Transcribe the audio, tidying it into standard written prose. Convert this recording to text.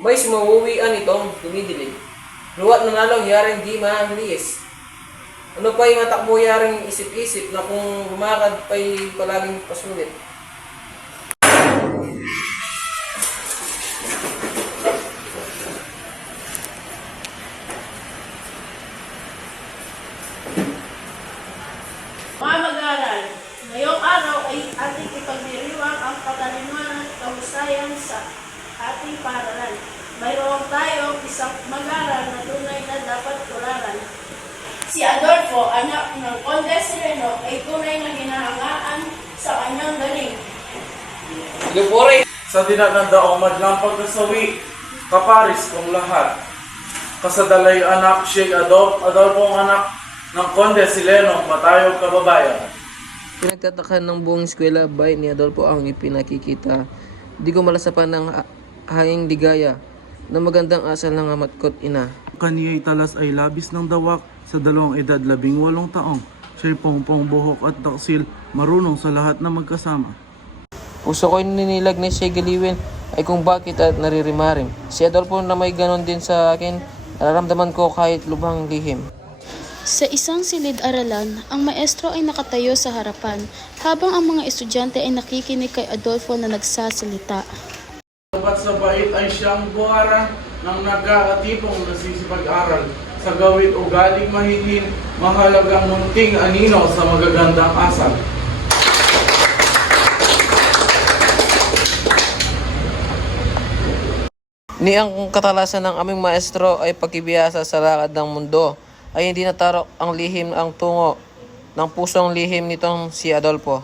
May sumauwian itong dumidilig. Luwat na nalong yaring di maanliyes. Ano pa'y matakbo yaring isip-isip na kung lumakad pa'y palaging pasulit. Mga mag-aaral, ngayong araw ay ating ipagdiriwang ang katalinuhan at kahusayan sa ating paaralan. Mayroon tayong isang mag-aaral na tunay na dapat tularan. Si Adolfo, anak ng Conde Sereno, ay tunay na hinahangaan sa kanyang galing. Lupore! Sa dinanadaong madlampag na sawi, kaparis kong lahat. Kasadalay anak, Sheikh Adolfo ang anak ng Conde Sileno, matayog kababayan. Pinagtatakan ng buong eskwela bay ni Adolfo ang ipinakikita. Di ko malasapan ng hanging ligaya na magandang asal ng ama't ina. Kaniya'y talas ay labis ng dawak sa 2 edad 18 taong. Siya'y pongpong buhok at taksil, marunong sa lahat na magkasama. Puso ko'y ninilag ni Shay Galiwin ay kung bakit at naririmarim. Si Adolfo na may ganon din sa akin, nararamdaman ko kahit lubhang lihim. Sa isang silid-aralan, ang maestro ay nakatayo sa harapan, habang ang mga estudyante ay nakikinig kay Adolfo na nagsasalita. Dapat sa bait ay siyang buharan ng nag-aatipong nasisipag-aral. Sa gawit o galing mahinhin, mahalagang munting anino sa magagandang asal. Ni ang katalasan ng aming maestro ay pagkibiyasa sa lakad ng mundo ay hindi natarok ang lihim ang tungo ng pusong lihim nitong si Adolfo.